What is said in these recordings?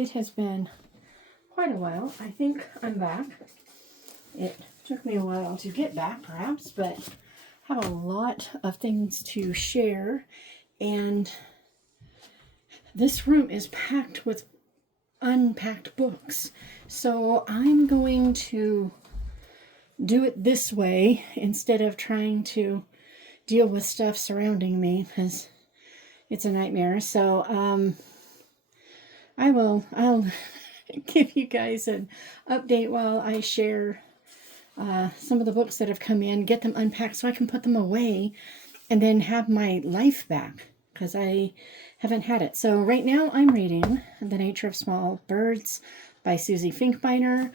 it has been quite a while. I think I'm back. It took me a while to get back, perhaps, but I have a lot of things to share, and this room is packed with unpacked books. So I'm going to do it this way instead of trying to deal with stuff surrounding me, because it's a nightmare. So I'll give you guys an update while I share some of the books that have come in, get them unpacked so I can put them away and then have my life back, because I haven't had it. So right now I'm reading The Nature of Small Birds by Susie Finkbeiner.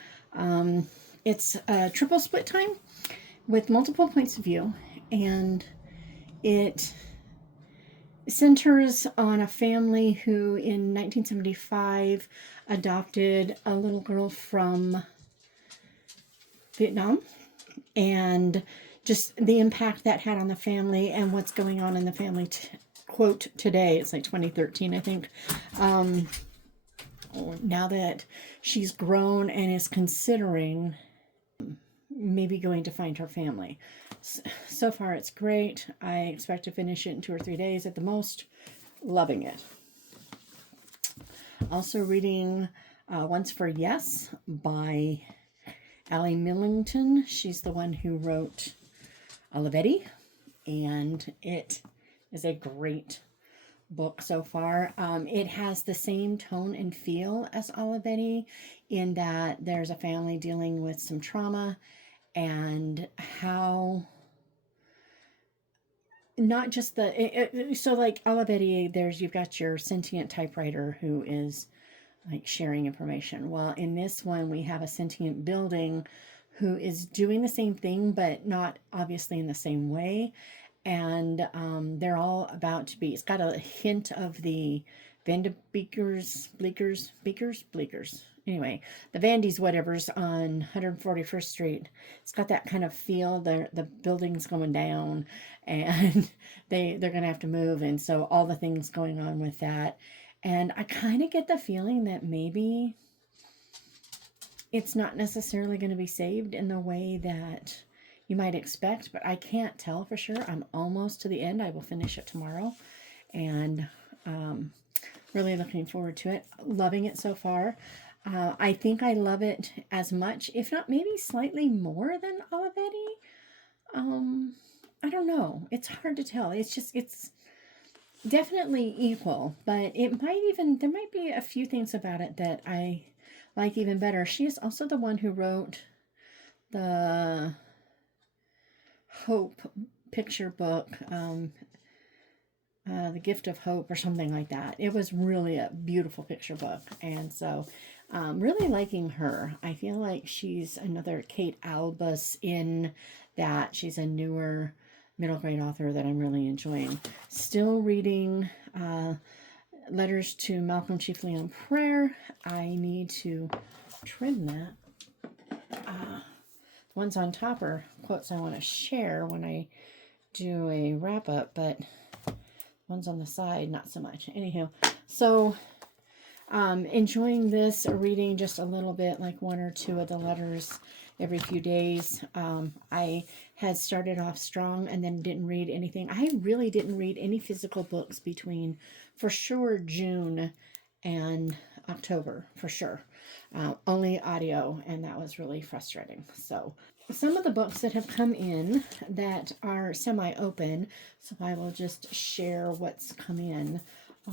It's a triple split time with multiple points of view, and it centers on a family who in 1975 adopted a little girl from Vietnam, and just the impact that had on the family and what's going on in the family quote today. It's like 2013, I think. Now that she's grown and is considering maybe going to find her family. So far it's great. I expect to finish it in 2 or 3 days at the most. Loving it. Also reading Once for Yes by Allie Millington. She's the one who wrote Olivetti, and it is a great book so far. It has the same tone and feel as Olivetti, in that there's a family dealing with some trauma, and how not just so like Olivetti, you've got your sentient typewriter who is like sharing information. Well, in this one we have a sentient building who is doing the same thing, but not obviously in the same way. And they're all about to be, it's got a hint of the Bleekers. Anyway, the Vandy's whatevers on 141st Street. It's got that kind of feel. The building's going down, and they're going to have to move. And so all the things going on with that. And I kind of get the feeling that maybe it's not necessarily going to be saved in the way that you might expect, but I can't tell for sure. I'm almost to the end. I will finish it tomorrow, and really looking forward to it. Loving it so far. I think I love it as much, if not maybe slightly more than Olivetti. I don't know. It's hard to tell. It's definitely equal, but there might be a few things about it that I like even better. She is also the one who wrote the Hope picture book, The Gift of Hope or something like that. It was really a beautiful picture book, and so really liking her. I feel like she's another Kate Albus in that she's a newer middle grade author that I'm really enjoying. Still reading Letters to Malcolm Chiefly on Prayer. I need to trim that. Ones on top are quotes I want to share when I do a wrap up, but ones on the side, not so much. Anywho, so enjoying this, reading just a little bit, like 1 or 2 of the letters every few days. I had started off strong and then didn't read anything. I really didn't read any physical books between, for sure, June and October, for sure. Only audio, and that was really frustrating. So some of the books that have come in that are semi-open, so I will just share what's come in,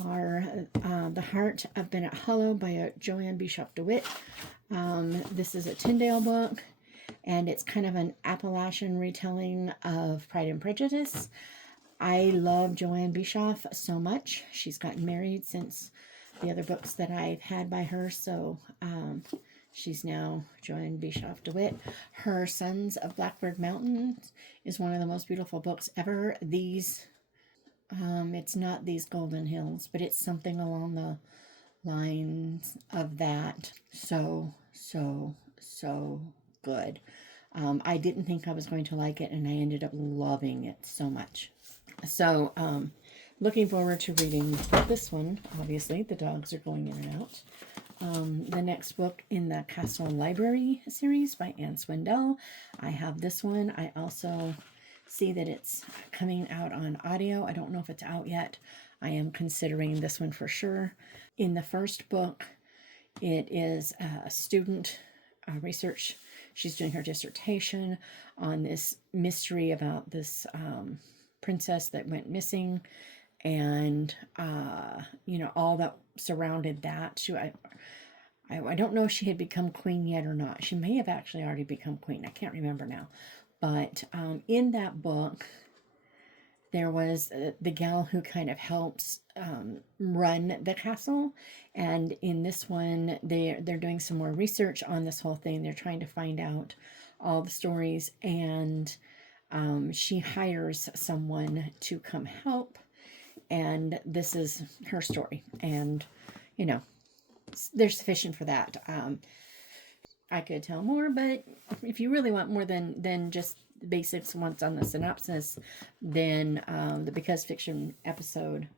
are The Heart of Bennet Hollow by Joanne Bischof DeWitt. This is a Tyndale book, and it's kind of an Appalachian retelling of Pride and Prejudice. I love Joanne Bischof so much. She's gotten married since the other books that I've had by her, so she's now Joanne Bischof DeWitt. Her Sons of Blackbird Mountain is one of the most beautiful books ever. It's not These Golden Hills, but it's something along the lines of that. So good. I didn't think I was going to like it, and I ended up loving it so much. So, looking forward to reading this one. Obviously, the dogs are going in and out. the next book in the Castle Library series by Anne Swindell. I have this one. I also see that it's coming out on audio. I don't know if it's out yet. I am considering this one for sure. In the first book, it is a student research. She's doing her dissertation on this mystery about this princess that went missing, and all that surrounded that. I don't know if she had become queen yet or not. She may have actually already become queen. I can't remember now. But in that book, there was the gal who kind of helps run the castle. And in this one, they're doing some more research on this whole thing. They're trying to find out all the stories. And she hires someone to come help. And this is her story. And, there's sufficient for that. I could tell more, but if you really want more than just the basics once on the synopsis, then the Because Fiction episode,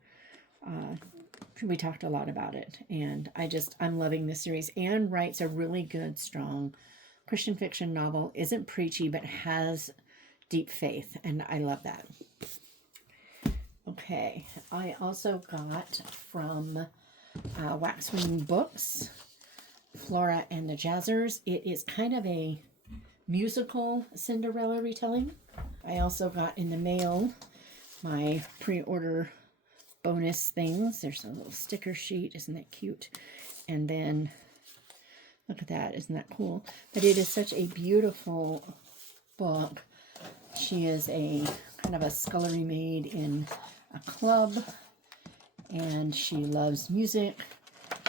we talked a lot about it. And I'm loving this series. Anne writes a really good, strong Christian fiction novel. Isn't preachy, but has deep faith. And I love that. Okay, I also got from Waxwing Books, Flora and the Jazzers. It is kind of a musical Cinderella retelling. I also got in the mail my pre-order bonus things. There's a little sticker sheet. Isn't that cute? And then, look at that. Isn't that cool? But it is such a beautiful book. She is a kind of a scullery maid in a club, and she loves music.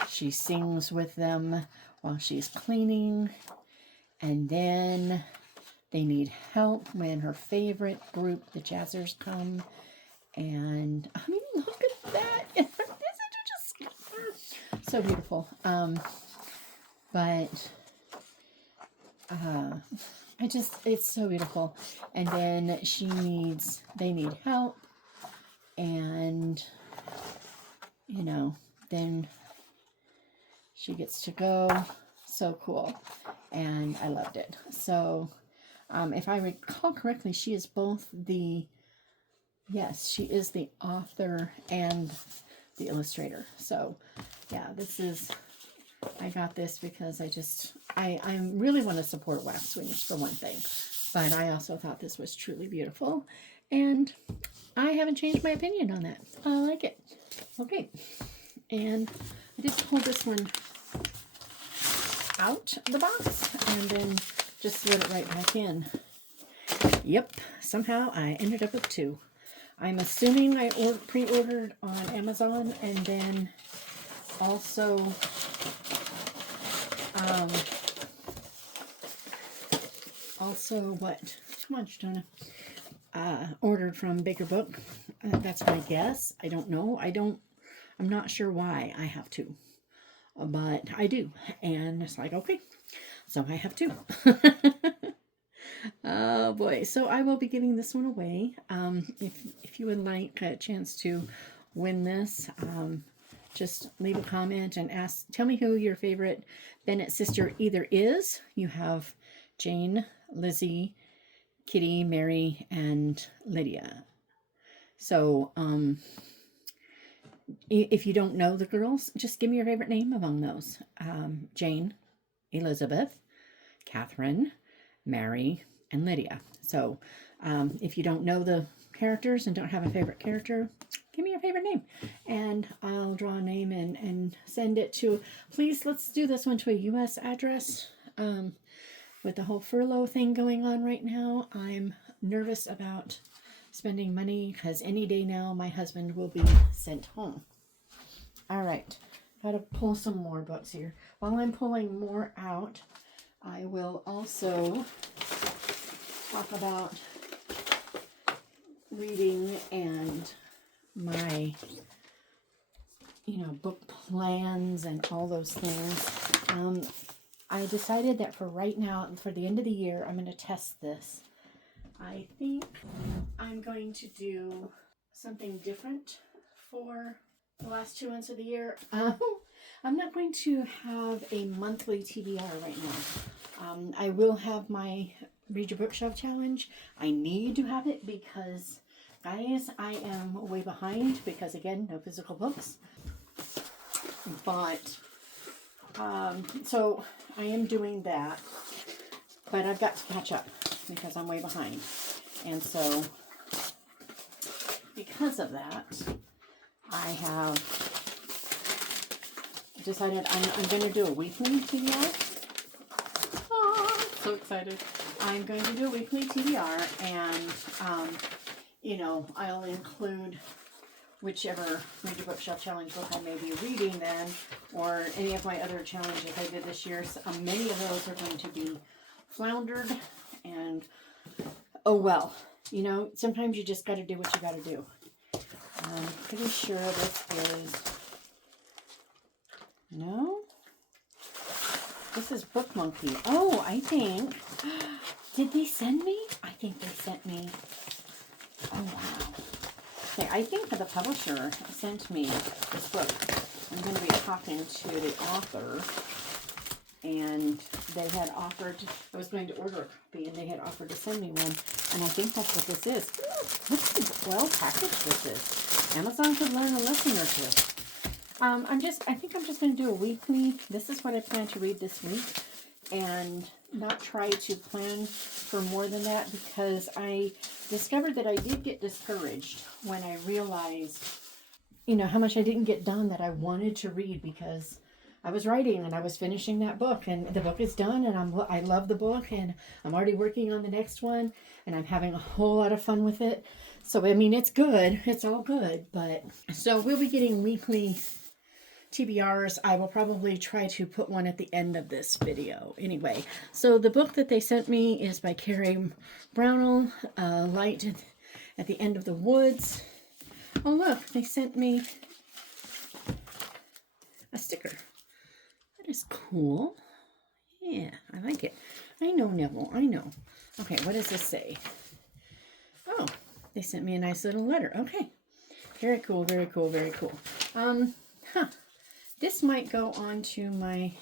She sings with them while she's cleaning, and then they need help when her favorite group, the Jazzers, come. And I mean, look at that. Isn't it just so beautiful? It's so beautiful. And then they need help, and then she gets to go. So cool. And I loved it. So if I recall correctly, she is both she is the author and the illustrator. So yeah, I got this because I really want to support Waxwings for one thing, but I also thought this was truly beautiful, and I haven't changed my opinion on that. I like it. Okay, and I did pull this one out of the box and then just slid it right back in. Yep, somehow I ended up with two. I'm assuming I pre-ordered on Amazon, and then also what? Come on, Joanne. Ordered from Baker Book. That's my guess. I don't know. I'm not sure why I have two, but I do, and it's like, okay, so I have two. Oh boy. So I will be giving this one away. If you would like a chance to win this, just leave a comment and tell me who your favorite Bennet sister either is. You have Jane, Lizzie, Kitty, Mary, and Lydia. So if you don't know the girls, just give me your favorite name among those. Jane, Elizabeth, Catherine, Mary, and Lydia. So if you don't know the characters and don't have a favorite character, give me your favorite name, and I'll draw a name and send it to, please, let's do this one to a U.S. address. With the whole furlough thing going on right now, I'm nervous about spending money because any day now my husband will be sent home. All right, got to pull some more books here. While I'm pulling more out, I will also talk about reading and my, book plans and all those things. I decided that for right now, for the end of the year, I'm going to test this. I think I'm going to do something different for the last 2 months of the year. I'm not going to have a monthly TBR right now. I will have my Read Your Bookshelf challenge. I need to have it because, guys, I am way behind because, again, no physical books. But, so I am doing that. But I've got to catch up because I'm way behind. And so, because of that, I have decided I'm going to do a weekly TBR. Oh, I'm so excited. I'm going to do a weekly TBR, and, you know, I'll include whichever Read Your Bookshelf challenge book I may be reading then, or any of my other challenges I did this year. So, many of those are going to be floundered, and oh well, you know, sometimes you just got to do what you got to do. I'm pretty sure this is, no, this is Book Monkey. Oh, I think, did they send me? I think they sent me, oh wow. Okay, I think the publisher sent me this book. I'm going to be talking to the author, and they had offered, I was going to order a copy, and they had offered to send me one, and I think that's what this is. Ooh, look how well packaged this is. Amazon could learn a lesson or two. I think I'm just going to do a weekly. This is what I plan to read this week, and not try to plan for more than that, because I discovered that I did get discouraged when I realized, you know, how much I didn't get done that I wanted to read, because I was writing and I was finishing that book, and the book is done, and I love the book, and I'm already working on the next one, and I'm having a whole lot of fun with it. So, I mean, it's good. It's all good. But so we'll be getting weekly TBRs. I will probably try to put one at the end of this video. Anyway, so the book that they sent me is by Carrie Brownell, Light at the End of the Woods. Oh, look, they sent me a sticker. That is cool. Yeah, I like it. I know, Neville, I know. Okay, what does this say? Oh, they sent me a nice little letter. Okay, very cool, very cool, very cool. This might go on to my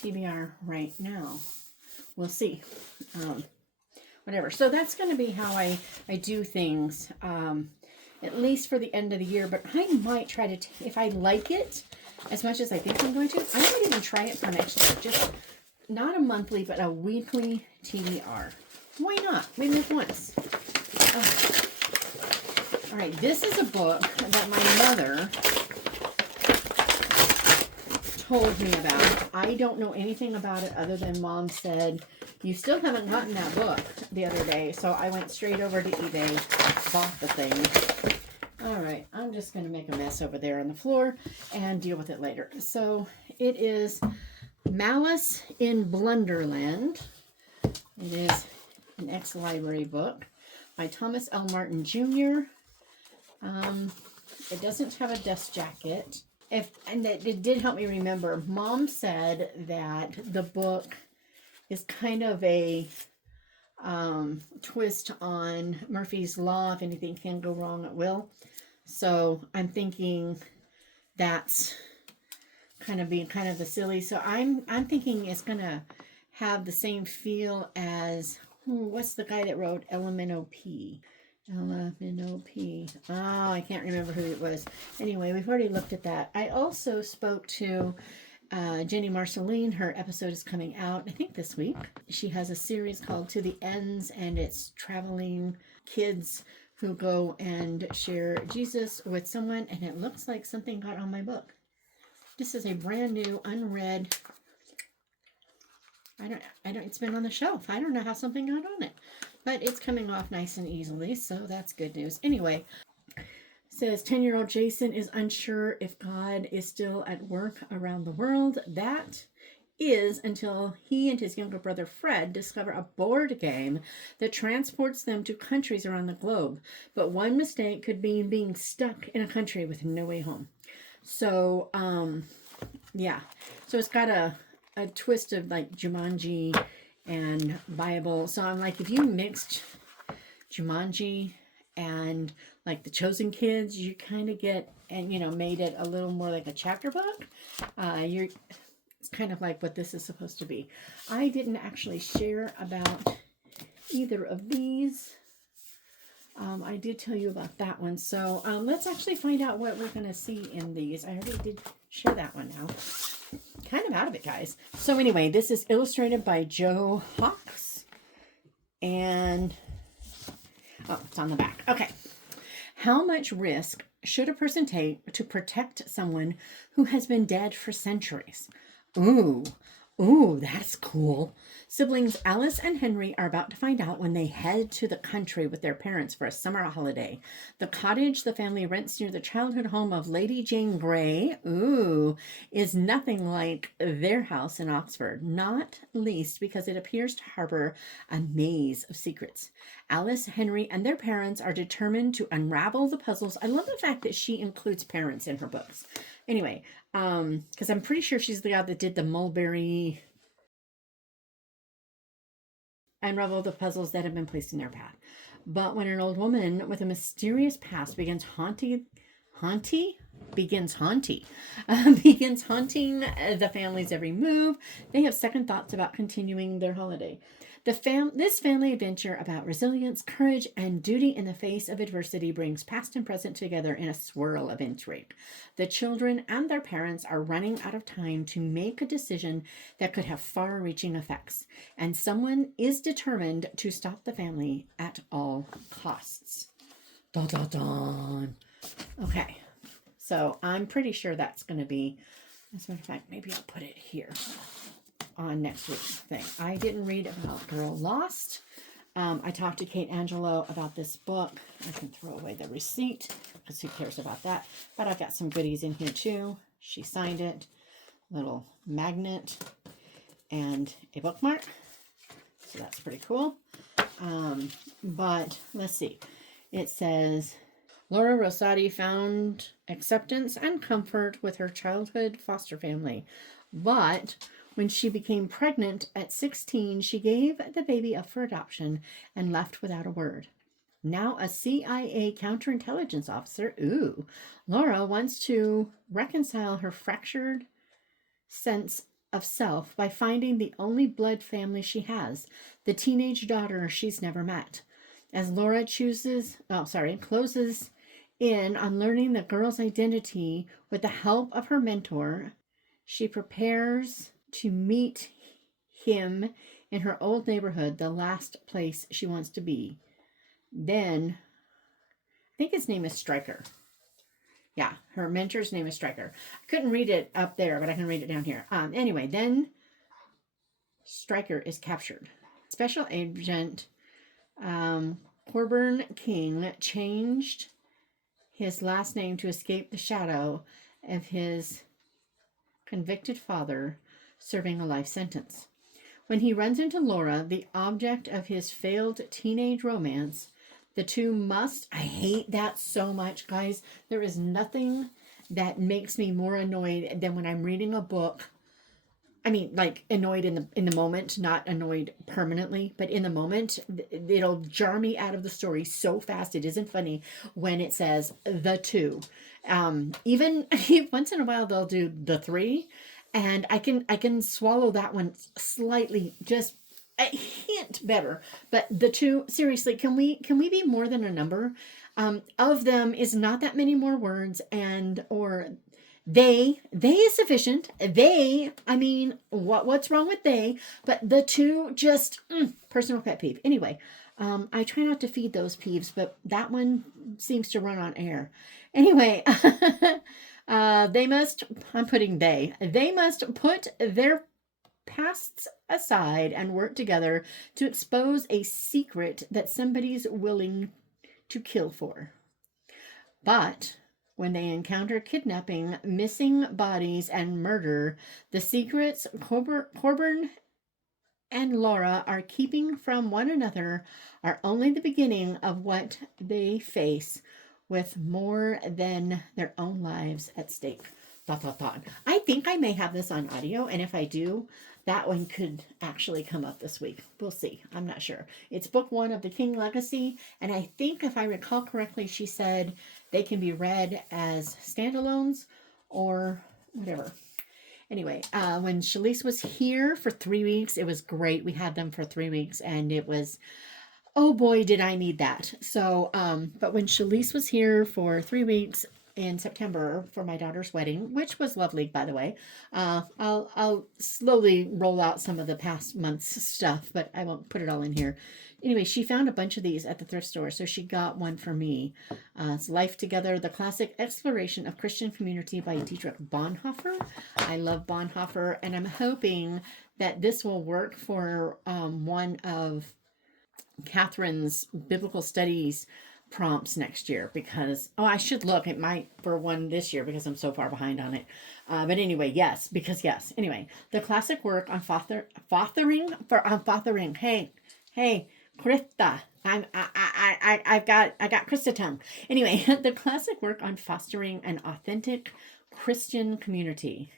TBR right now. We'll see. Whatever. So that's going to be how I do things, at least for the end of the year. But I might try to, if I like it as much as I think I'm going to, I might even try it for next year. Just not a monthly, but a weekly TBR. Why not? We live once. All right. This is a book that my mother told me about. I don't know anything about it other than Mom said, you still haven't gotten that book the other day. So I went straight over to eBay, bought the thing. All right, I'm just going to make a mess over there on the floor and deal with it later. So it is Malice in Blunderland. It is an ex-library book by Thomas L. Martin Jr. It doesn't have a dust jacket. And it did help me remember, Mom said that the book is kind of a twist on Murphy's Law. If anything can go wrong, it will. So I'm thinking that's kind of the silly. So I'm thinking it's gonna have the same feel as what's the guy that wrote LMNOP? LMNOP. Oh, I can't remember who it was. Anyway, we've already looked at that. I also spoke to Jenny Marcelene. Her episode is coming out, I think, this week. She has a series called To the Ends, and it's traveling kids who go and share Jesus with someone, and it looks like something got on my book. This is a brand new, unread. It's been on the shelf. I don't know how something got on it, but it's coming off nice and easily, so that's good news. Anyway, it says 10-year-old Jason is unsure if God is still at work around the world. That is until he and his younger brother Fred discover a board game that transports them to countries around the globe. But one mistake could mean being stuck in a country with no way home. So, yeah. So it's got a twist of like Jumanji and Bible. So I'm like, if you mixed Jumanji and like the Chosen Kids, you kind of get, and made it a little more like a chapter book. It's kind of like what this is supposed to be. I didn't actually share about either of these. I did tell you about that one. So let's actually find out what we're going to see in these. I already did share that one now. Kind of out of it, guys. So anyway, this is illustrated by Joe Hawks. And, it's on the back. Okay. How much risk should a person take to protect someone who has been dead for centuries? Ooh, that's cool. Siblings Alice and Henry are about to find out when they head to the country with their parents for a summer holiday. The cottage the family rents near the childhood home of Lady Jane Grey, is nothing like their house in Oxford, not least because it appears to harbor a maze of secrets. Alice, Henry, and their parents are determined to unravel the puzzles. I love the fact that she includes parents in her books. Anyway, because I'm pretty sure she's the guy that did the Mulberry unravel the puzzles that have been placed in their path. But when an old woman with a mysterious past begins haunting the family's every move, they have second thoughts about continuing their holiday. This family adventure about resilience, courage, and duty in the face of adversity brings past and present together in a swirl of intrigue. The children and their parents are running out of time to make a decision that could have far-reaching effects, and someone is determined to stop the family at all costs. Dun, dun, dun. Okay, so I'm pretty sure that's going to be, as a matter of fact, maybe I'll put it here on next week's thing. I didn't read about Girl Lost. I talked to Kate Angelo about this book. I can throw away the receipt because who cares about that? But I've got some goodies in here too. She signed it. Little magnet and a bookmark. So that's pretty cool. But let's see. It says, Laura Rosati found acceptance and comfort with her childhood foster family. But when she became pregnant at 16, she gave the baby up for adoption and left without a word. Now a CIA counterintelligence officer, Laura wants to reconcile her fractured sense of self by finding the only blood family she has, the teenage daughter she's never met. As Laura closes in on learning the girl's identity with the help of her mentor, she prepares to meet him in her old neighborhood, the last place she wants to be. Then, I think his name is Stryker. Yeah, her mentor's name is Stryker. I couldn't read it up there, but I can read it down here. Anyway, then Stryker is captured. Special Agent Coburn King changed his last name to escape the shadow of his convicted father serving a life sentence. When he runs into Laura, the object of his failed teenage romance, the two must... I hate that so much, guys. There is nothing that makes me more annoyed than when I'm reading a book. I mean, like, annoyed in the moment, not annoyed permanently, but in the moment, it'll jar me out of the story so fast. It isn't funny when it says the two. Even once in a while, they'll do the three. And I can swallow that one slightly, just a hint better. But the two, seriously, can we be more than a number? Of them is not that many more words, or they is sufficient. They, I mean, what's wrong with they? But the two, just personal pet peeve. Anyway, I try not to feed those peeves, but that one seems to run on air. Anyway. They must put their pasts aside and work together to expose a secret that somebody's willing to kill for. But when they encounter kidnapping, missing bodies, and murder, the secrets Coburn and Laura are keeping from one another are only the beginning of what they face, with more than their own lives at stake. I think I may have this on audio, and if I do, that one could actually come up this week. We'll see. I'm not sure. It's book 1 of the King Legacy, and I think if I recall correctly, she said they can be read as standalones or whatever. Anyway, when Shalise was here for 3 weeks, it was great. We had them for 3 weeks, and it was, oh boy, did I need that. So, but when Shalise was here for 3 weeks in September for my daughter's wedding, which was lovely, by the way, I'll slowly roll out some of the past month's stuff, but I won't put it all in here. Anyway, she found a bunch of these at the thrift store, so she got one for me. It's Life Together, The Classic Exploration of Christian Community by Dietrich Bonhoeffer. I love Bonhoeffer, and I'm hoping that this will work for one of Catherine's biblical studies prompts next year, because I should look, it might for one this year because I'm so far behind on it, but anyway, yes, anyway, the classic work on fathering. Hey Krista, I got Krista tongue. Anyway, the classic work on fostering an authentic Christian community.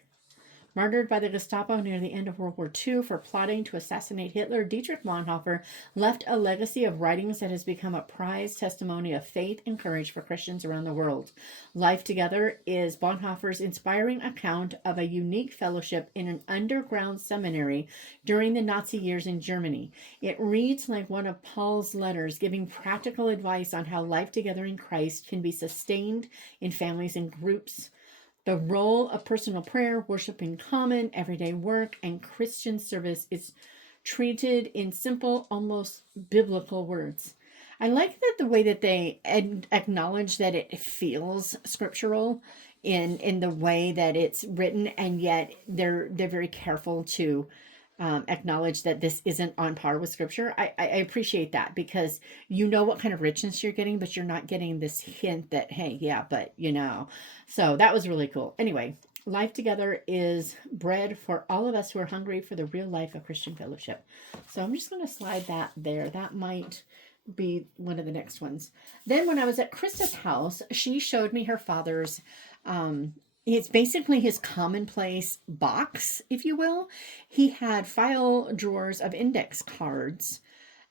Martyred by the Gestapo near the end of World War II for plotting to assassinate Hitler, Dietrich Bonhoeffer left a legacy of writings that has become a prized testimony of faith and courage for Christians around the world. Life Together is Bonhoeffer's inspiring account of a unique fellowship in an underground seminary during the Nazi years in Germany. It reads like one of Paul's letters, giving practical advice on how life together in Christ can be sustained in families and groups. The role of personal prayer, worship in common, everyday work, and Christian service is treated in simple, almost biblical words. I like that the way that they acknowledge that it feels scriptural in the way that it's written, and yet they're very careful to acknowledge that this isn't on par with scripture. I appreciate that, because you know what kind of richness you're getting, but you're not getting this hint that, hey, yeah, but you know. So that was really cool. Anyway, Life Together is bread for all of us who are hungry for the real life of Christian fellowship. So I'm just going to slide that there. That might be one of the next ones. Then when I was at Krista's house, she showed me her father's it's basically his commonplace box, if you will. He had file drawers of index cards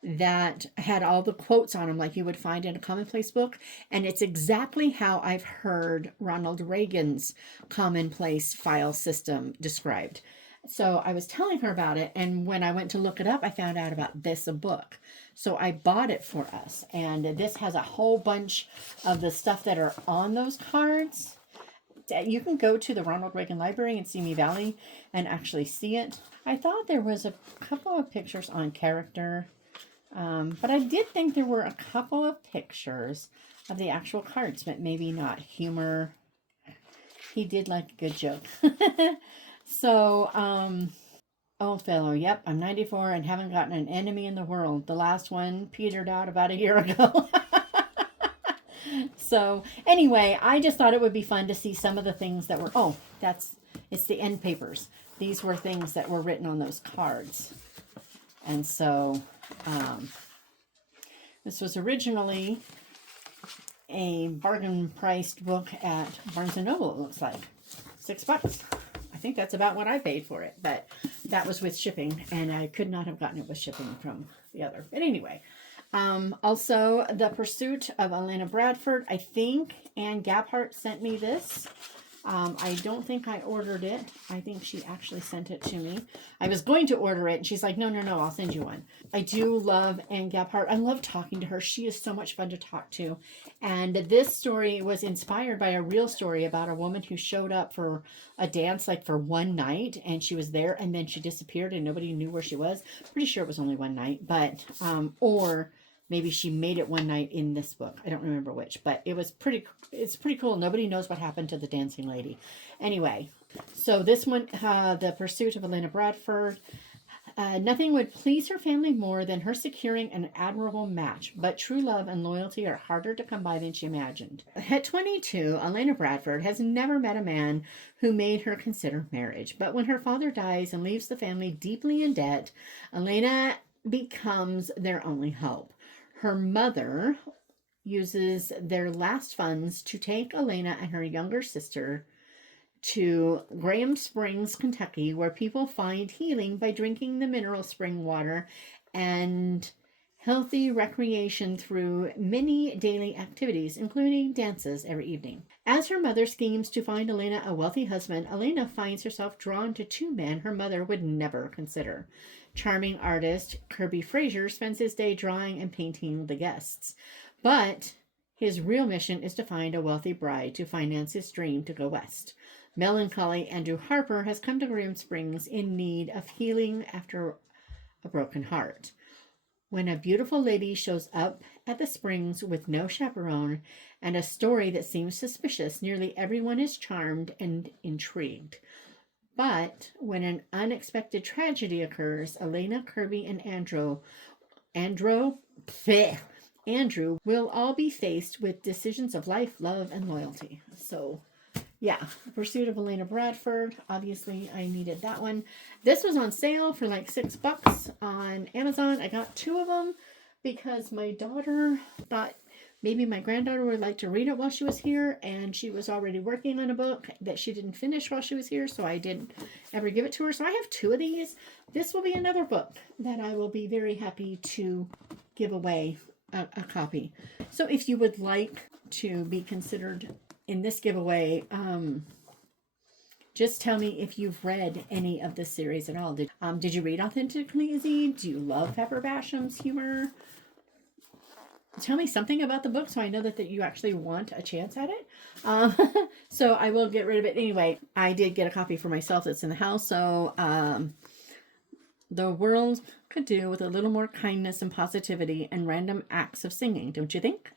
that had all the quotes on them like you would find in a commonplace book. And it's exactly how I've heard Ronald Reagan's commonplace file system described. So I was telling her about it, and when I went to look it up, I found out about this book. So I bought it for us, and this has a whole bunch of the stuff that are on those cards. You can go to the Ronald Reagan Library in Simi Valley and actually see it. I thought there was a couple of pictures on character, but I did think there were a couple of pictures of the actual cards, but maybe not. Humor. He did like a good joke. So, old fellow, yep, I'm 94 and haven't gotten an enemy in the world. The last one petered out about a year ago. So anyway, I just thought it would be fun to see some of the things that were, it's the end papers. These were things that were written on those cards. And so this was originally a bargain priced book at Barnes & Noble, it looks like. $6. I think that's about what I paid for it, but that was with shipping, and I could not have gotten it with shipping from the other. But anyway, also The Pursuit of Elena Bradford. I think Anne Gabhart sent me this. I don't think I ordered it. I think she actually sent it to me. I was going to order it, and she's like, no, I'll send you one. I do love Anne Gabhart. I love talking to her. She is so much fun to talk to. And this story was inspired by a real story about a woman who showed up for a dance like for one night, and she was there, and then she disappeared, and nobody knew where she was. Pretty sure it was only one night, but, or maybe she made it one night in this book. I don't remember which, but it's pretty cool. Nobody knows what happened to the dancing lady. Anyway, so this one, The Pursuit of Elena Bradford. Nothing would please her family more than her securing an admirable match, but true love and loyalty are harder to come by than she imagined. At 22, Elena Bradford has never met a man who made her consider marriage, but when her father dies and leaves the family deeply in debt, Elena becomes their only hope. Her mother uses their last funds to take Elena and her younger sister to Graham Springs, Kentucky, where people find healing by drinking the mineral spring water and healthy recreation through many daily activities, including dances every evening. As her mother schemes to find Elena a wealthy husband, Elena finds herself drawn to two men her mother would never consider. Charming artist Kirby Fraser spends his day drawing and painting the guests, but his real mission is to find a wealthy bride to finance his dream to go west. Melancholy Andrew Harper has come to Graham Springs in need of healing after a broken heart. When a beautiful lady shows up at the Springs with no chaperone and a story that seems suspicious, nearly everyone is charmed and intrigued. But when an unexpected tragedy occurs, Elena, Kirby, and Andrew will all be faced with decisions of life, love, and loyalty. So, yeah, The Pursuit of Elena Bradford. Obviously, I needed that one. This was on sale for like $6 on Amazon. I got 2 of them because my daughter thought maybe my granddaughter would like to read it while she was here, and she was already working on a book that she didn't finish while she was here, so I didn't ever give it to her. So I have 2 of these. This will be another book that I will be very happy to give away a copy. So if you would like to be considered in this giveaway, just tell me if you've read any of this series at all. Did you read Authentically Easy? Do you love Pepper Basham's humor? Tell me something about the book so I know that you actually want a chance at it. So I will get rid of it. Anyway, I did get a copy for myself that's in the house. So the world could do with a little more kindness and positivity and random acts of singing, don't you think?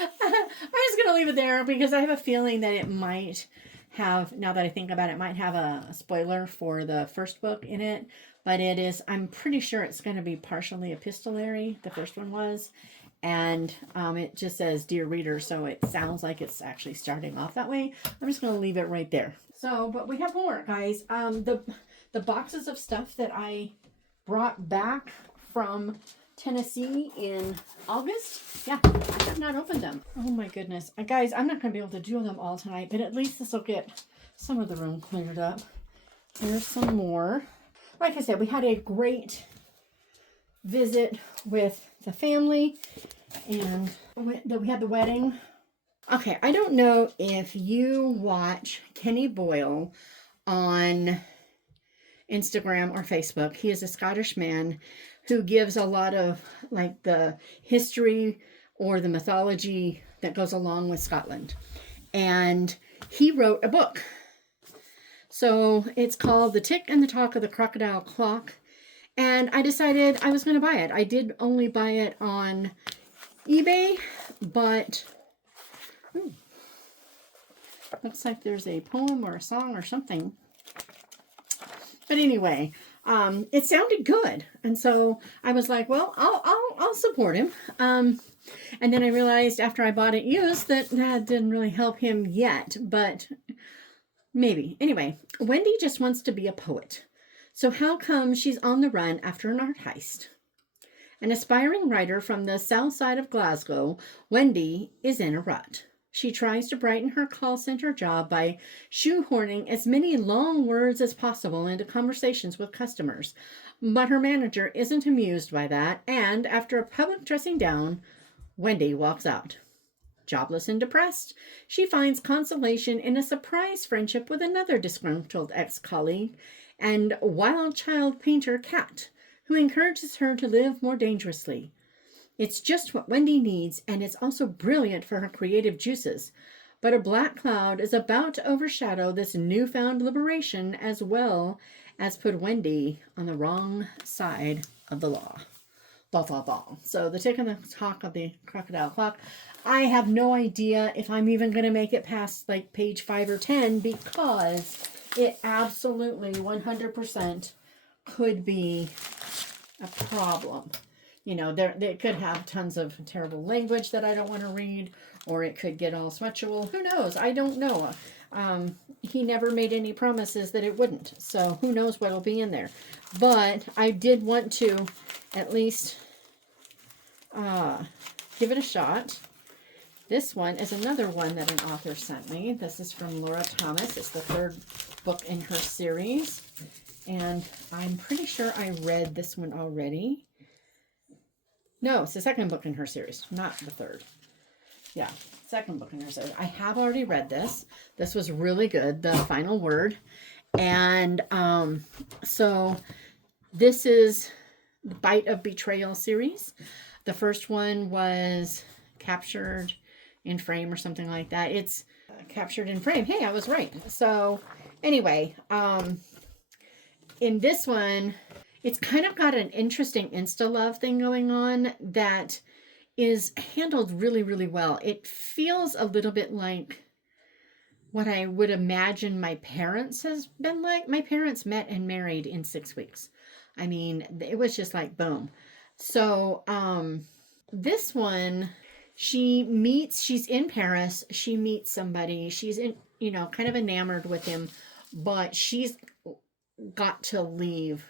I'm just going to leave it there because I have a feeling that it might have, now that I think about it, might have a spoiler for the first book in it. But it is, I'm pretty sure it's going to be partially epistolary. The first one was. And it just says, Dear Reader, so it sounds like it's actually starting off that way. I'm just going to leave it right there. So, but we have more, guys. The boxes of stuff that I brought back from Tennessee in August. Yeah, I have not opened them. Oh my goodness. Guys, I'm not going to be able to do them all tonight, but at least this will get some of the room cleared up. Here's some more. Like I said, we had a great visit with the family, and we had the wedding. Okay, I don't know if you watch Kenny Boyle on Instagram or Facebook. He is a Scottish man who gives a lot of like the history or the mythology that goes along with Scotland. And he wrote a book. So it's called The Tick and the Tock of the Crocodile Clock. And I decided I was going to buy it. I did only buy it on eBay, but looks like there's a poem or a song or something. But anyway, it sounded good. And so I was like, well, I'll support him. And then I realized after I bought it used that didn't really help him yet, but maybe. Anyway, Wendy just wants to be a poet. So how come she's on the run after an art heist? An aspiring writer from the south side of Glasgow, Wendy is in a rut. She tries to brighten her call center job by shoehorning as many long words as possible into conversations with customers. But her manager isn't amused by that, and after a public dressing down, Wendy walks out. Jobless and depressed, she finds consolation in a surprise friendship with another disgruntled ex-colleague and wild child painter Kat, who encourages her to live more dangerously. It's just what Wendy needs, and it's also brilliant for her creative juices. But a black cloud is about to overshadow this newfound liberation, as well as put Wendy on the wrong side of the law. So The Tick and the Tock of the Crocodile Clock. I have no idea if I'm even going to make it past like page 5 or 10, because it absolutely 100% could be a problem. You know, they could have tons of terrible language that I don't want to read, or it could get all smutchual. Who knows? I don't know. He never made any promises that it wouldn't, so who knows what'll be in there. But I did want to at least give it a shot. This one is another one that an author sent me. This is from Laura Thomas. It's the 3rd book in her series. And I'm pretty sure I read this one already. No, it's the 2nd book in her series, not the 3rd. Yeah, 2nd book in her series. I have already read this. This was really good, The Final Word. And so this is the Bite of Betrayal series. The first one was Captured in Frame or something like that. It's Captured in Frame. Hey, I was right. So anyway, in this one, it's kind of got an interesting insta-love thing going on that is handled really, really well. It feels a little bit like what I would imagine my parents has been like. My parents met and married in 6 weeks. I mean, it was just like, boom. So, this one, she's in Paris. She meets somebody. She's kind of enamored with him, but she's got to leave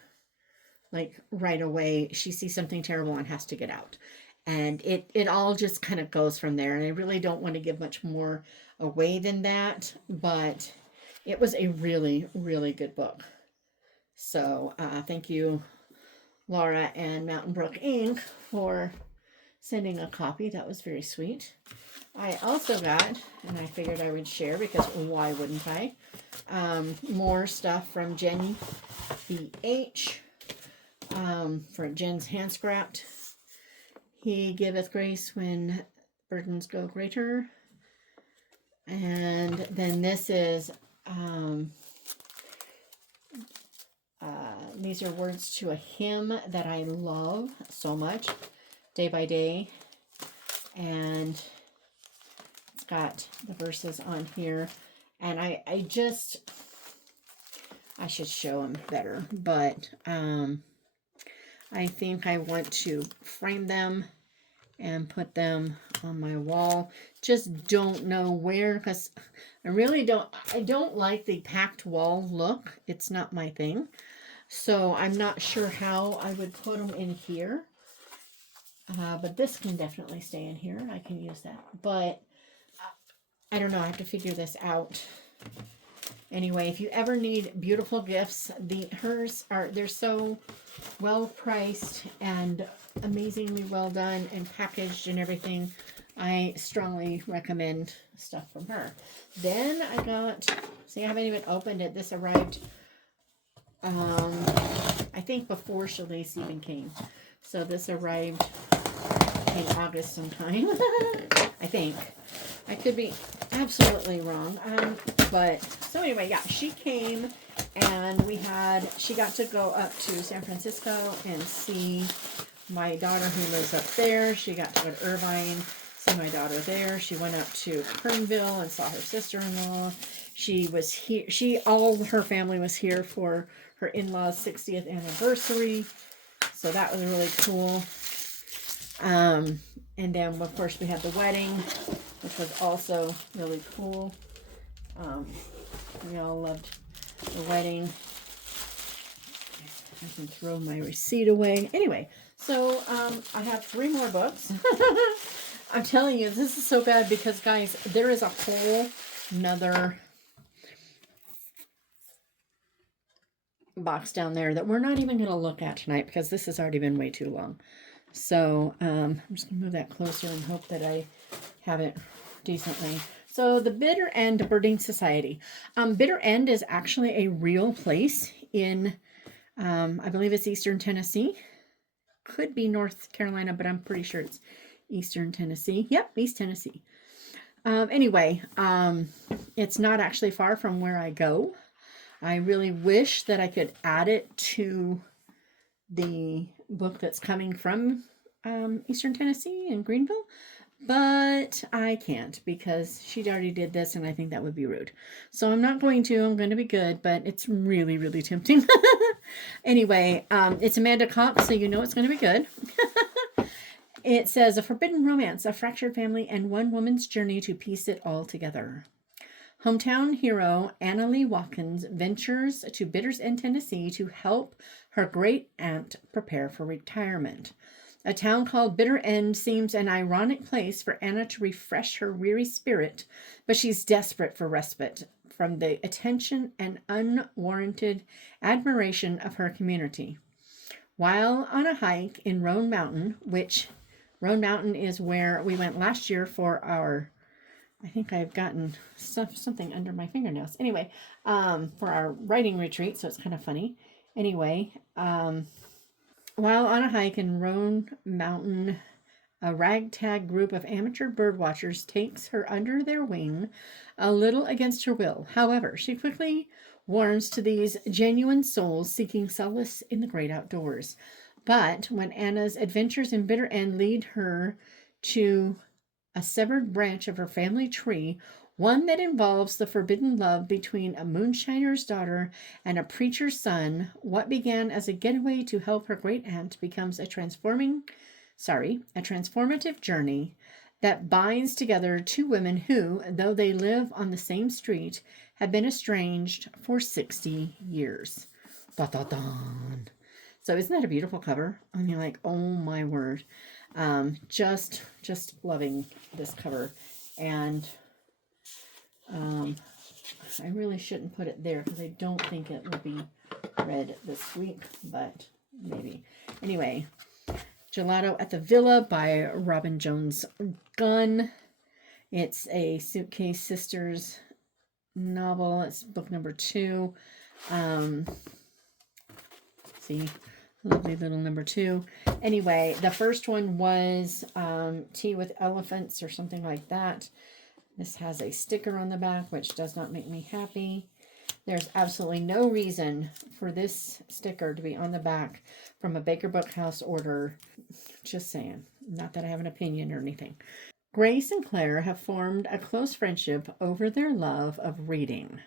like right away. She sees something terrible and has to get out. And it all just kind of goes from there. And I really don't want to give much more away than that, but it was a really, really good book. So thank you, Laura and Mountain Brook Inc. for sending a copy. That was very sweet. I also got, and I figured I would share because why wouldn't I, more stuff from Jenny B.H. For Jen's Hand Scrapped. He giveth grace when burdens go greater. And then this is, these are words to a hymn that I love so much, Day by Day. And it's got the verses on here. And I should show them better, but I think I want to frame them and put them on my wall. Just don't know where, because I don't like the packed wall look. It's not my thing. So I'm not sure how I would put them in here. But this can definitely stay in here. I can use that. But I don't know. I have to figure this out. Anyway, if you ever need beautiful gifts, they're so well priced and amazingly well done and packaged and everything. I strongly recommend stuff from her. Then I got, see, I haven't even opened it. This arrived, I think before Shalace even came. So this arrived in August sometime, I think. I could be absolutely wrong. But so anyway, yeah, she came and she got to go up to San Francisco and see my daughter who lives up there. She got to go to Irvine, see my daughter there. She went up to Kernville and saw her sister-in-law. She was here. All her family was here for her in-law's 60th anniversary. So that was really cool. And then, of course, we had the wedding, which was also really cool. We all loved the wedding. I can throw my receipt away. Anyway, so I have 3 more books. I'm telling you, this is so bad because, guys, there is a whole nother box down there that we're not even going to look at tonight because this has already been way too long. So I'm just going to move that closer and hope that I have it decently. So the Bitter End Birding Society. Bitter End is actually a real place in, I believe it's Eastern Tennessee. Could be North Carolina, but I'm pretty sure it's Eastern Tennessee. Yep, East Tennessee. Anyway, it's not actually far from where I go. I really wish that I could add it to the book that's coming from Eastern Tennessee in Greenville, but I can't because she already did this and I think that would be rude. So I'm not going to. I'm going to be good, but it's really, really tempting. Anyway, it's Amanda Cox, so you know it's going to be good. It says, A Forbidden Romance, a fractured family, and one woman's journey to piece it all together. Hometown hero Anna Lee Watkins ventures to Bitters End, Tennessee to help her great aunt prepare for retirement. A town called Bitter End seems an ironic place for Anna to refresh her weary spirit, but she's desperate for respite from the attention and unwarranted admiration of her community. While on a hike in Roan Mountain, which Roan Mountain is where we went last year for our, I think I've gotten something under my fingernails. Anyway, for our writing retreat, so it's kind of funny. Anyway, while on a hike in Roan Mountain, a ragtag group of amateur birdwatchers takes her under their wing, a little against her will. However, she quickly warms to these genuine souls seeking solace in the great outdoors. But when Anna's adventures in Bitter End lead her to a severed branch of her family tree, one that involves the forbidden love between a moonshiner's daughter and a preacher's son, what began as a getaway to help her great aunt becomes a transformative journey that binds together two women who, though they live on the same street, have been estranged for 60 years. Dun, dun, dun. So isn't that a beautiful cover? I mean, like, oh my word. Just loving this cover. And I really shouldn't put it there because I don't think it will be read this week, but maybe. Anyway, Gelato at the Villa by Robin Jones Gunn. It's a Suitcase Sisters novel. It's book number 2. See, lovely little number 2. Anyway, the first one was Tea with Elephants or something like that. This has a sticker on the back, which does not make me happy. There's absolutely no reason for this sticker to be on the back from a Baker Bookhouse order. Just saying. Not that I have an opinion or anything. Grace and Claire have formed a close friendship over their love of reading.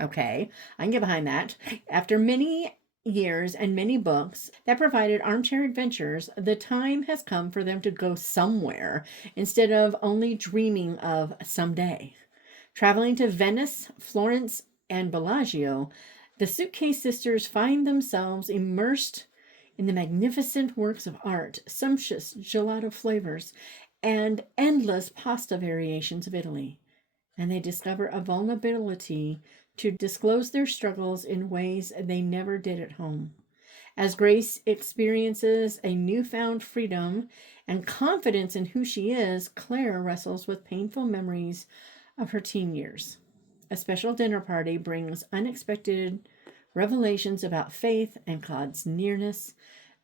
Okay, I can get behind that. After many years and many books that provided armchair adventures, the time has come for them to go somewhere instead of only dreaming of someday. Traveling to Venice, Florence, and Bellagio, the Suitcase Sisters find themselves immersed in the magnificent works of art, sumptuous gelato flavors, and endless pasta variations of Italy. And they discover a vulnerability to disclose their struggles in ways they never did at home. As Grace experiences a newfound freedom and confidence in who she is, Claire wrestles with painful memories of her teen years. A special dinner party brings unexpected revelations about faith and God's nearness.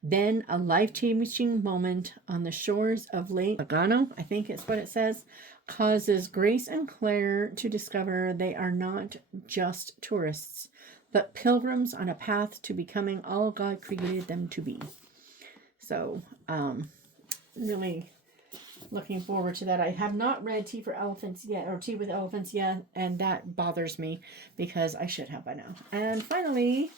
Then a life-changing moment on the shores of Lake Lugano, I think it's what it says, causes Grace and Claire to discover they are not just tourists, but pilgrims on a path to becoming all God created them to be. So, really looking forward to that. I have not read Tea for Elephants yet, or Tea with Elephants yet, and that bothers me because I should have by now. And finally,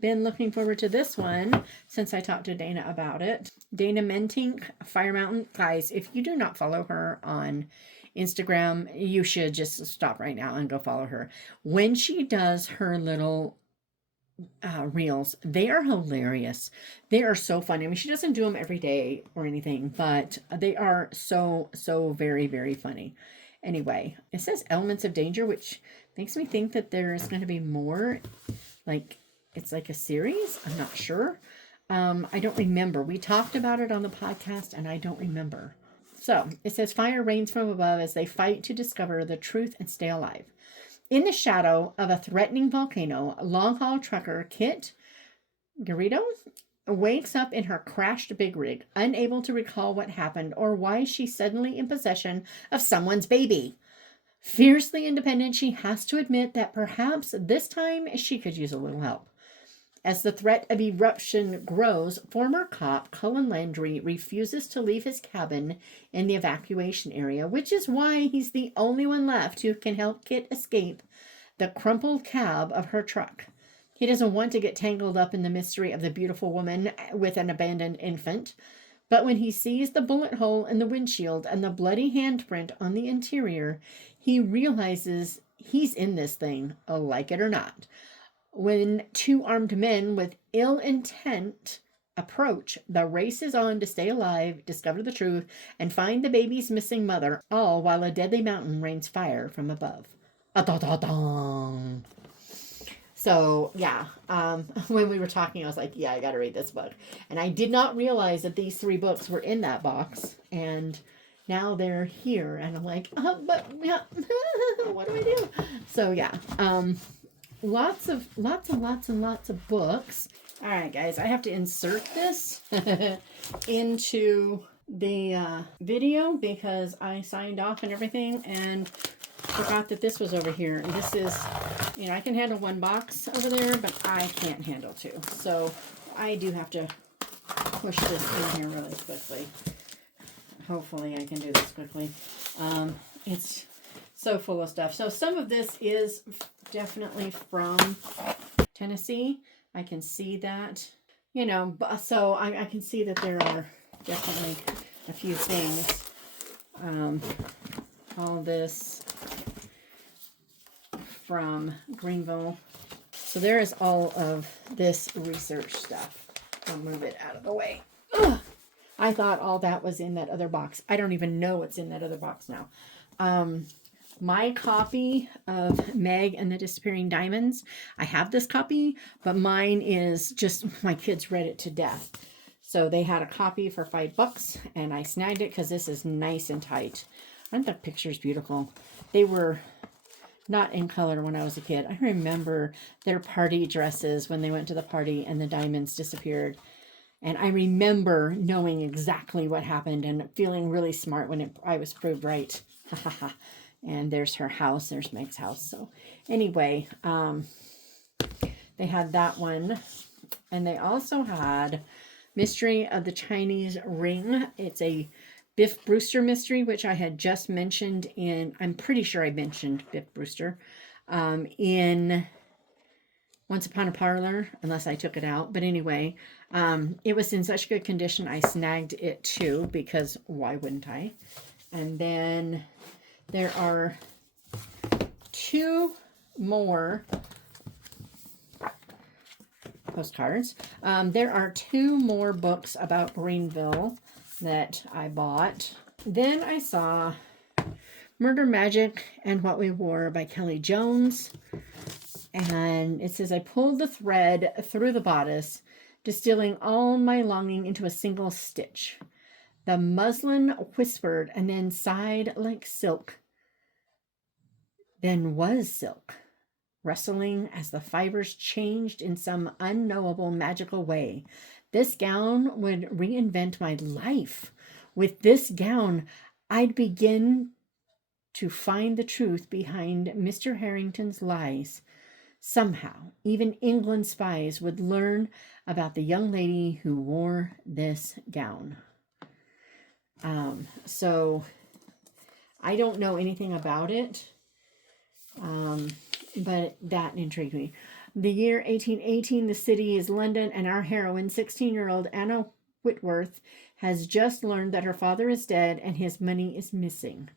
been looking forward to this one since I talked to Dana about it. Dana Mentink, Fire Mountain. Guys, if you do not follow her on Instagram, you should just stop right now and go follow her. When she does her little reels, they are hilarious. They are so funny. I mean, she doesn't do them every day or anything, but they are so very, very funny. Anyway, it says Elements of Danger, which makes me think that there's going to be more, like, it's like a series. I'm not sure. I don't remember. We talked about it on the podcast, and I don't remember. So, it says fire rains from above as they fight to discover the truth and stay alive. In the shadow of a threatening volcano, long-haul trucker Kit Garrido wakes up in her crashed big rig, unable to recall what happened or why she's suddenly in possession of someone's baby. Fiercely independent, she has to admit that perhaps this time she could use a little help. As the threat of eruption grows, former cop Cullen Landry refuses to leave his cabin in the evacuation area, which is why he's the only one left who can help Kit escape the crumpled cab of her truck. He doesn't want to get tangled up in the mystery of the beautiful woman with an abandoned infant, but when he sees the bullet hole in the windshield and the bloody handprint on the interior, he realizes he's in this thing, like it or not. When two armed men with ill intent approach. The race is on to stay alive, discover the truth, and find the baby's missing mother, all while a deadly mountain rains fire from above. A-da-da-dong. So, yeah, when we were talking, I was like, yeah, I got to read this book. And I did not realize that these 3 books were in that box. And now they're here. And I'm like, but yeah, what do I do? So, yeah, lots of books. All right, guys, I have to insert this into the video because I signed off and everything and forgot that this was over here. And this is, you know, I can handle 1 box over there, but I can't handle 2. So I do have to push this in here really quickly. Hopefully I can do this quickly. It's so full of stuff. So some of this is definitely from Tennessee. I can see that, you know, so I can see that there are definitely a few things. All this from Greenville. So there is all of this research stuff. I'll move it out of the way. Ugh. I thought all that was in that other box. I don't even know what's in that other box now. My copy of Meg and the Disappearing Diamonds, I have this copy, but mine is just, my kids read it to death. So they had a copy for $5 and I snagged it because this is nice and tight. Aren't the pictures beautiful? They were not in color when I was a kid. I remember their party dresses when they went to the party and the diamonds disappeared. And I remember knowing exactly what happened and feeling really smart when I was proved right. Ha ha ha. And there's her house. There's Meg's house. So anyway, they had that one. And they also had Mystery of the Chinese Ring. It's a Biff Brewster mystery, which I had just mentioned in, I'm pretty sure I mentioned Biff Brewster, in Once Upon a Parlor, unless I took it out. But anyway, it was in such good condition, I snagged it too, because why wouldn't I? And then there are 2 more postcards. There are 2 more books about Greenville that I bought. Then I saw Murder, Magic, and What We Wore by Kelly Jones. And it says, I pulled the thread through the bodice, distilling all my longing into a single stitch. The muslin whispered and then sighed like silk, then was silk, rustling as the fibers changed in some unknowable magical way. This gown would reinvent my life. With this gown, I'd begin to find the truth behind Mr. Harrington's lies. Somehow, even England's spies would learn about the young lady who wore this gown. So I don't know anything about it, but that intrigued me. The year 1818, the city is London, and our heroine, 16-year-old Anna Whitworth, has just learned that her father is dead and his money is missing.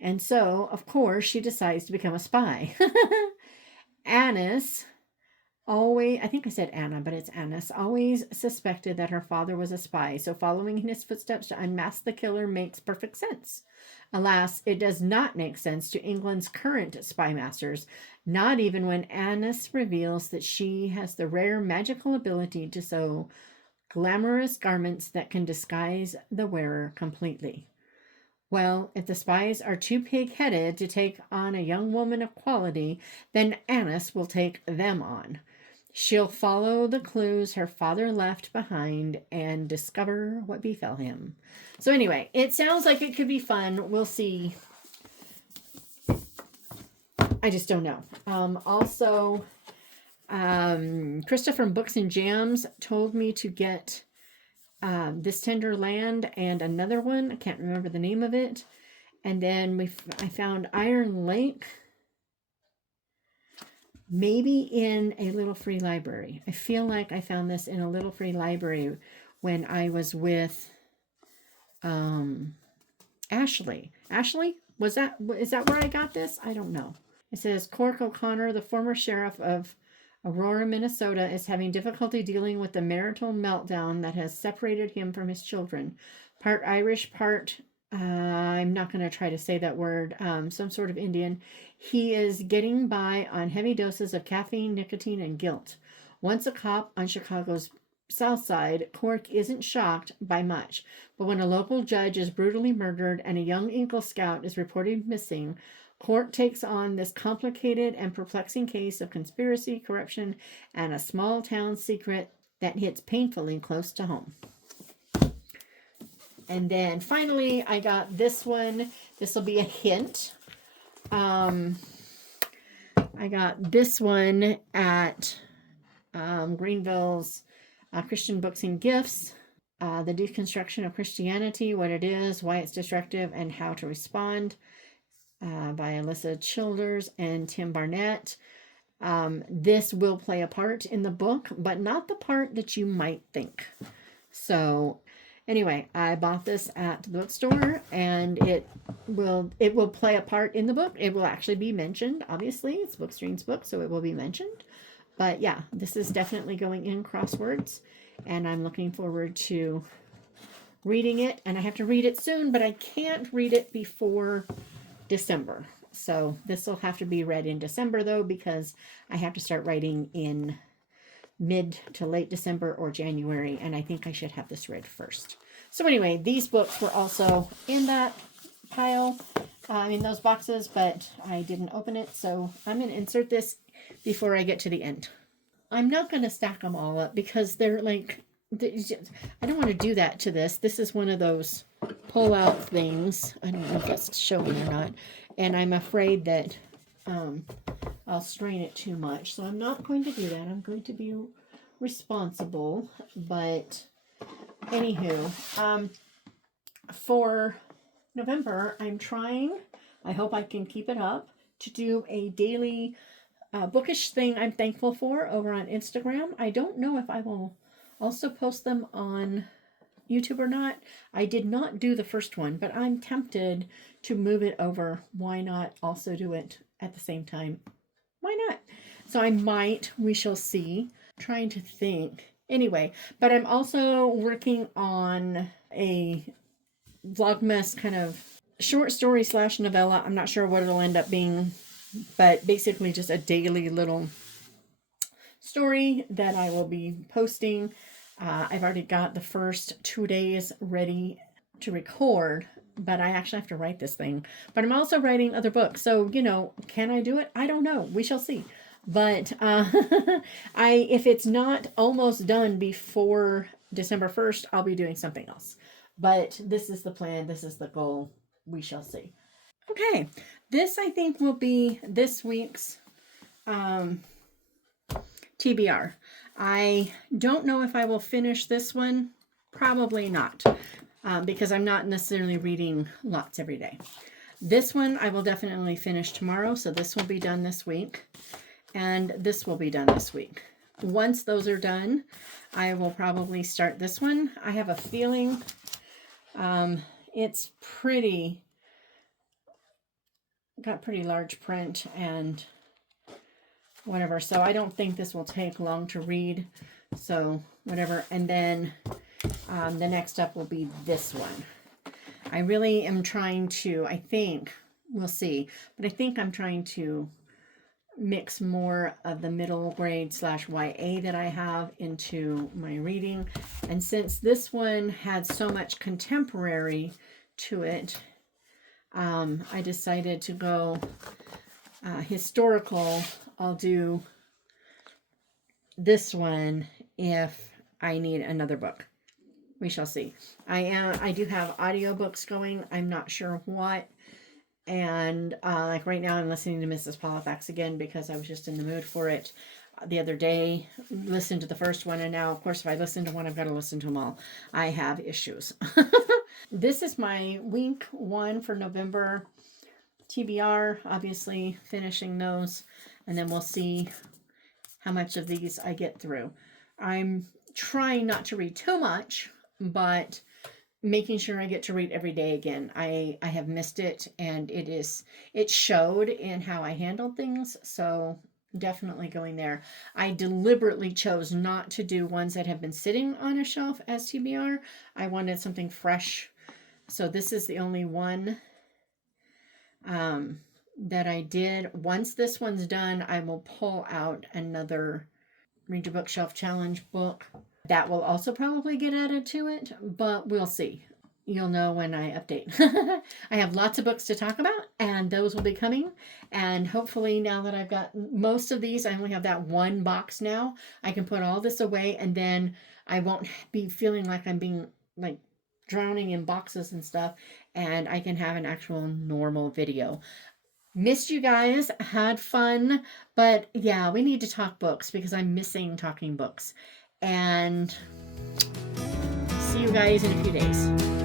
And so, of course, she decides to become a spy. Annis always, I think I said Anna, but it's Annis, always suspected that her father was a spy, so following in his footsteps to unmask the killer makes perfect sense. Alas, it does not make sense to England's current spy masters, not even when Annis reveals that she has the rare magical ability to sew glamorous garments that can disguise the wearer completely. Well, if the spies are too pig-headed to take on a young woman of quality, then Annis will take them on. She'll follow the clues her father left behind and discover what befell him. So anyway, it sounds like it could be fun. We'll see. I just don't know. Also, Krista from Books and Jams told me to get This Tender Land and another one. I can't remember the name of it. And then I found Iron Lake. Maybe in a Little Free Library. I feel like I found this in a Little Free Library when I was with Ashley. Ashley? Is that where I got this? I don't know. It says Cork O'Connor, the former sheriff of Aurora, Minnesota is having difficulty dealing with the marital meltdown that has separated him from his children. Part Irish, part, I'm not going to try to say that word, some sort of Indian. He is getting by on heavy doses of caffeine, nicotine, and guilt. Once a cop on Chicago's South Side, Cork isn't shocked by much. But when a local judge is brutally murdered and a young Eagle Scout is reported missing, Cork takes on this complicated and perplexing case of conspiracy, corruption, and a small town secret that hits painfully close to home. And then finally, I got this one. This will be a hint. I got this one at Greenville's Christian Books and Gifts. The Deconstruction of Christianity, What It Is, Why It's Destructive, and How to Respond. By Alyssa Childers and Tim Barnett. This will play a part in the book, but not the part that you might think. So anyway, I bought this at the bookstore, and it will play a part in the book. It will actually be mentioned. Obviously, it's Bookstream's book, so it will be mentioned. But yeah, this is definitely going in crosswords, and I'm looking forward to reading it. And I have to read it soon, but I can't read it before December. So this will have to be read in December, though, because I have to start writing in mid to late December or January, and I think I should have this read first. So anyway, these books were also in that pile, in those boxes, but I didn't open it, so I'm going to insert this before I get to the end. I'm not going to stack them all up because they're like, I don't want to do that to this. This is one of those pull-out things. I don't know if that's showing or not. And I'm afraid that I'll strain it too much. So I'm not going to do that. I'm going to be responsible. But anywho, for November, I'm trying, I hope I can keep it up, to do a daily bookish thing I'm thankful for over on Instagram. I don't know if I will also post them on YouTube or not. I did not do the first one, but I'm tempted to move it over. Why not also do it at the same time? Why not? So I might, we shall see. I'm trying to think. Anyway, but I'm also working on a Vlogmas kind of short story / novella. I'm not sure what it'll end up being, but basically just a daily little story that I will be posting. I've already got the first 2 days ready to record, but I actually have to write this thing. But I'm also writing other books, so, you know, can I do it? I don't know. We shall see. But if it's not almost done before December 1st, I'll be doing something else. But this is the plan. This is the goal. We shall see. Okay, this I think will be this week's TBR. I don't know if I will finish this one. Probably not, because I'm not necessarily reading lots every day. This one I will definitely finish tomorrow, so this will be done this week, and this will be done this week. Once those are done, I will probably start this one. I have a feeling it's got pretty large print and whatever, so I don't think this will take long to read, so whatever. And then the next up will be this one. I really am trying to, I think, we'll see, but I think I'm trying to mix more of the middle grade / YA that I have into my reading. And since this one had so much contemporary to it, I decided to go historical. I'll do this one if I need another book. We shall see. I do have audiobooks going. I'm not sure what. And like right now I'm listening to Mrs. Polifax again because I was just in the mood for it. The other day, listened to the first one, and now, of course, if I listen to one, I've got to listen to them all. I have issues. This is my week 1 for November TBR, obviously finishing those, and then we'll see how much of these I get through. I'm trying not to read too much, but making sure I get to read every day again. I have missed it, and it showed in how I handled things, so definitely going there. I deliberately chose not to do ones that have been sitting on a shelf as TBR. I wanted something fresh. So this is the only one that I did. Once this one's done, I will pull out another Read Your Bookshelf Challenge book. That will also probably get added to it, but we'll see. You'll know when I update. I have lots of books to talk about, and those will be coming. And hopefully now that I've got most of these, I only have that one box now, I can put all this away, and then I won't be feeling like I'm being like drowning in boxes and stuff, and I can have an actual normal video. Missed you guys, had fun, but yeah, we need to talk books because I'm missing talking books. And see you guys in a few days.